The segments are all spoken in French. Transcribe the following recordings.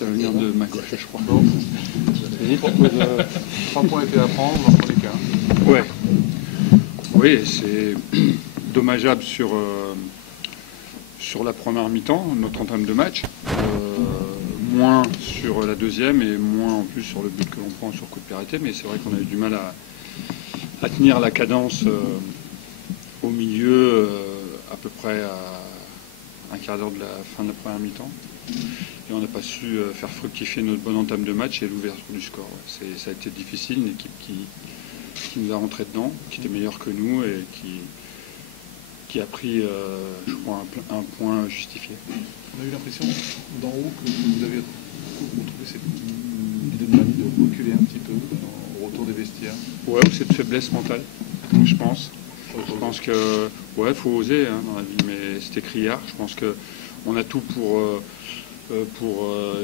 qui va venir de ma gauche, je crois. Bon. Je propose 3 points étaient à prendre, on en prend les 15. Ouais. Oui, c'est dommageable sur la première mi-temps, notre entame de match. Moins sur la deuxième et moins en plus sur le but que l'on prend sur coup de pied arrêté. Mais c'est vrai qu'on a eu du mal à tenir la cadence au milieu, à peu près à un quart d'heure de la fin de la première mi-temps. Et on n'a pas su faire fructifier notre bonne entame de match et l'ouverture du score. Ouais. Ça a été difficile, une équipe qui nous a rentré dedans, qui était meilleure que nous et qui a pris, je crois, un point justifié. On a eu l'impression d'en haut que vous avez retrouvé cette idée de reculer un petit peu au retour des vestiaires. Ouais, ou cette faiblesse mentale, je pense. Je pense que, ouais, faut oser hein, dans la vie, mais c'était écrit hier. Je pense qu'on a tout pour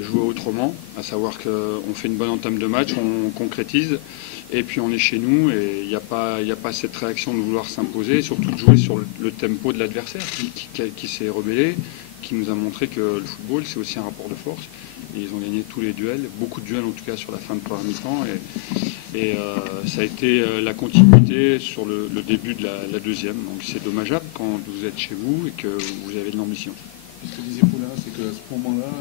jouer autrement, à savoir qu'on fait une bonne entame de match, on concrétise, et puis on est chez nous, et il n'y a pas cette réaction de vouloir s'imposer, et surtout de jouer sur le tempo de l'adversaire qui s'est rebellé, qui nous a montré que le football, c'est aussi un rapport de force. Et ils ont gagné tous les duels, beaucoup de duels en tout cas sur la fin de première mi-temps, et ça a été la continuité sur le début de la deuxième. Donc c'est dommageable quand vous êtes chez vous et que vous avez de l'ambition. Ce que disait Poulain, c'est qu'à ce moment-là,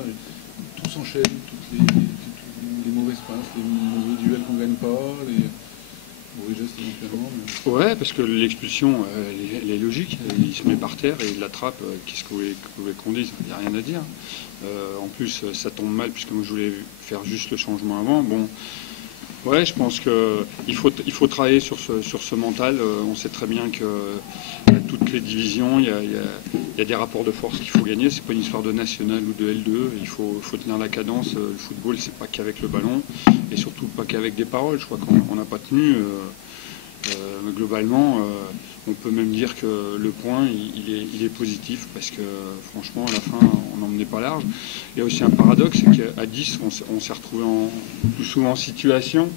tout s'enchaîne, toutes les mauvaises passes, les mauvais duels qu'on ne gagne pas, les mauvais gestes éventuellement. Mais... Ouais, parce que l'expulsion, elle est logique. Il se met par terre et il l'attrape. Qu'est-ce que vous voulez qu'on dise? Il n'y a rien à dire. En plus, ça tombe mal puisque moi je voulais faire juste le changement avant. Bon. Ouais, je pense qu'il faut travailler sur ce mental. On sait très bien que toutes les divisions, il y a des rapports de force qu'il faut gagner. C'est pas une histoire de national ou de L2. Il faut tenir la cadence. Le football, c'est pas qu'avec le ballon et surtout pas qu'avec des paroles. Je crois qu'on n'a pas tenu. Globalement, on peut même dire que le point, il est positif parce que franchement, à la fin, on n'en menait pas large. Il y a aussi un paradoxe, c'est qu'à 10, on s'est retrouvé plus souvent en situation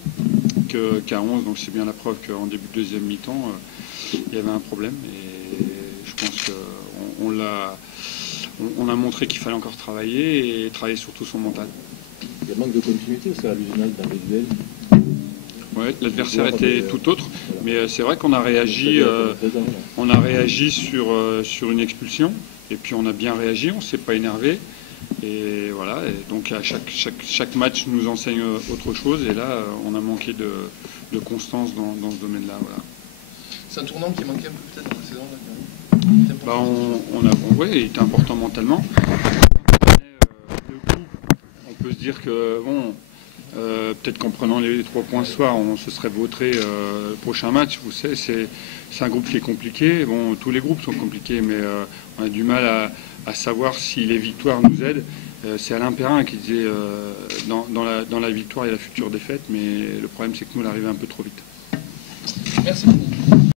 qu'à 11. Donc c'est bien la preuve qu'en début de deuxième mi-temps, il y avait un problème. Et je pense qu'on a montré qu'il fallait encore travailler et travailler surtout son mental. Il y a manque de continuité, c'est allusionnel dans les duels. Ouais, l'adversaire était tout autre, mais c'est vrai qu'on a réagi, sur une expulsion, et puis on a bien réagi, on ne s'est pas énervé, et voilà. Et donc à chaque match nous enseigne autre chose, et là on a manqué de constance dans ce domaine-là. Voilà. C'est un tournant qui manquait un peu peut-être dans la saison. Ouais, il était important mentalement. Le coup, on peut se dire que bon. Peut-être qu'en prenant les 3 points ce soir, on se serait vautré le prochain match. Vous savez, c'est un groupe qui est compliqué. Bon, tous les groupes sont compliqués, mais on a du mal à savoir si les victoires nous aident. C'est Alain Perrin qui disait dans la victoire et la future défaite, mais le problème c'est que nous, on arrive un peu trop vite. Merci beaucoup.